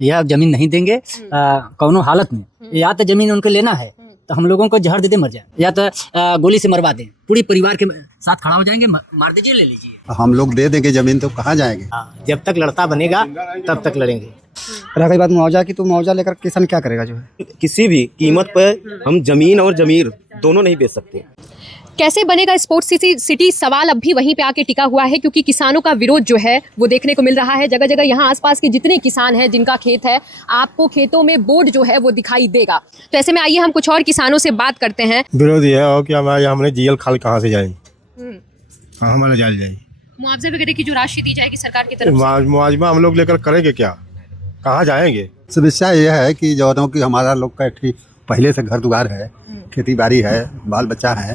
यह जमीन नहीं देंगे कौनो हालत में। या तो जमीन उनको लेना है तो हम लोगों को जहर दे दे मर जाए, या तो गोली से मरवा दें, पूरी परिवार के साथ खड़ा हो जाएंगे, मार दीजिए, ले लीजिए। हम लोग दे देंगे जमीन तो कहाँ जाएंगे। जब तक लड़ता बनेगा तब तक लड़ेंगे। रह गई बात मुआवजा की, तो मुआवजा लेकर किसान क्या करेगा जो है। किसी भी कीमत पर हम जमीन और जमीर दोनों नहीं बेच सकते। कैसे बनेगा स्पोर्ट्स सिटी, सवाल अब भी वहीं पे आके टिका हुआ है, क्योंकि किसानों का विरोध जो है वो देखने को मिल रहा है जगह जगह। यहाँ आसपास के जितने किसान हैं जिनका खेत है, आपको खेतों में बोर्ड जो है वो दिखाई देगा। तो ऐसे में आइए हम कुछ और किसानों से बात करते हैं। विरोध ये है कि हमने जीएल खाल कहाँ से जाएंगे, कहाँ हमारा जाल जाएगी। मुआवजा वगैरह की जो राशि दी जाएगी सरकार की तरफ से, मुआवजा हम लोग लेकर करेंगे क्या, कहाँ जाएंगे। समस्या यह है कि जो कि हमारा लोग का ठीक पहले से घर दुआर है, खेती बाड़ी है, बाल बच्चा है,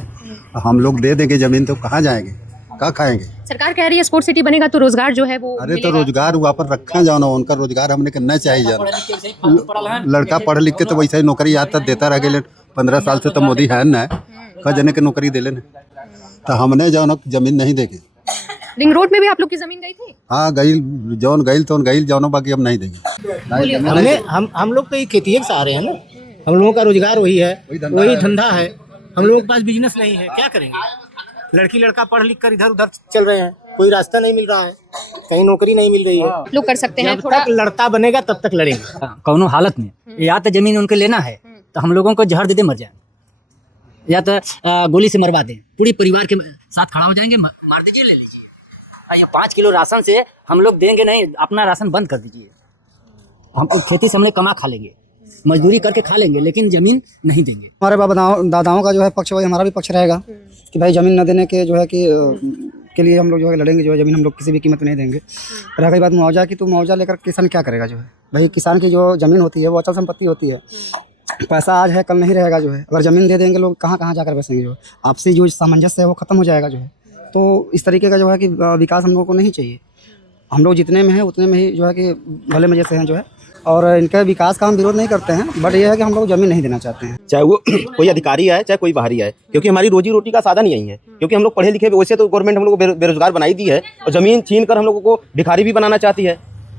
हम लोग दे देंगे जमीन तो कहाँ जाएंगे, क्या खाएंगे। सरकार कह रही है स्पोर्ट्स सिटी बनेगा तो रोजगार जो है वो अरे तो रोजगार वहाँ पर रखा जाओ ना, उनका रोजगार हमने करना चाहिए जाना। लड़का पढ़ लिख के तो वैसे ही नौकरी आता देता रह गए 15 साल से, तो मोदी है ना कह जने के नौकरी दे लेने, तो हमने जो ना जमीन नहीं देंगे। रिंग रोड में भी आप लोग की जमीन गई थी? हाँ गई, जौन गई तो गई, जौनों बाकी हम नहीं देंगे। हम लोग तो ये खेती से आ रहे हैं ना, हम लोगों का रोजगार वही है, वही धंधा है, हम लोगों के पास बिजनेस नहीं है, क्या करेंगे। लड़की लड़का पढ़ लिख कर इधर उधर चल रहे हैं, कोई रास्ता नहीं मिल रहा है, कहीं नौकरी नहीं मिल रही है। लोग कर सकते हैं जब तक लड़ता बनेगा तब तक लड़ेंगे। कौनो हालत में या तो जमीन उनको लेना है तो हम लोगों को जहर दे दे मर जाए, या तो गोली से मरवा दें, पूरी परिवार के साथ खड़ा हो जाएंगे, मार दीजिए, ले लीजिए। ये 5 किलो राशन से हम लोग देंगे नहीं, अपना राशन बंद कर दीजिए। हम खेती से हमने कमा खा लेंगे, मजदूरी करके खा लेंगे, लेकिन जमीन नहीं देंगे। हमारे बाबा दादाओं का जो है पक्ष, वही हमारा भी पक्ष रहेगा कि भाई जमीन न देने के जो है कि के लिए हम लोग जो है लड़ेंगे, जो है जमीन हम लोग किसी भी कीमत में नहीं देंगे। रह गई बात मुआवजा की, तो मुआवजा लेकर किसान क्या करेगा जो है। भाई किसान की जो ज़मीन होती है वो अचल संपत्ति होती है, पैसा आज है कल नहीं रहेगा जो है। अगर ज़मीन दे देंगे लोग कहाँ कहाँ जाकर बसेंगे, जो है आपसी जो सामंजस्य है वो ख़त्म हो जाएगा जो है। तो इस तरीके का जो है कि विकास हम लोगों को नहीं चाहिए। हम लोग जितने में हैं उतने में ही जो है कि भले मजे से हैं जो है, और इनका विकास का हम विरोध नहीं करते हैं, बट ये है कि हम लोग जमीन नहीं देना चाहते हैं। चाहे वो कोई अधिकारी है चाहे कोई बाहरी है, क्योंकि हमारी रोजी रोटी का साधन यही है। क्योंकि हम लोग पढ़े लिखे, वैसे तो गवर्नमेंट हम लोग को बेरोजगार बनाई दी है, और जमीन छीन कर हम लोगों को भिखारी भी बनाना चाहती है।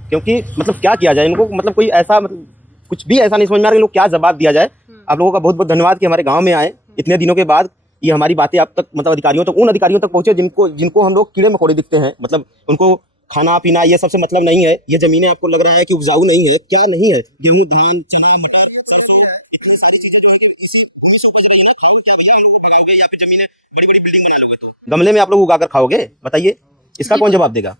क्योंकि मतलब क्या किया जाए इनको, मतलब कोई ऐसा मतलब कुछ भी ऐसा नहीं समझ में आ रहा, लोग क्या जवाब दिया जाए। आप लोगों का बहुत बहुत धन्यवाद कि हमारे गाँव में आए इतने दिनों के बाद। ये हमारी बातें आप तक मतलब अधिकारियों तक, उन अधिकारियों तक पहुँचे जिनको हम लोग कीड़े मकोड़े दिखते हैं, मतलब उनको खाना पीना ये सबसे मतलब नहीं है। ये जमीनें आपको लग रहा है कि उपजाऊ नहीं है, क्या नहीं है, गेहूं धान चना मटर सरसों, इतनी सारी चीजें जो है या फिर जमीनें बड़ी बड़ी बिल्डिंग बना लोगे तो गमले में आप लोग उगाकर खाओगे, बताइए इसका कौन जवाब देगा।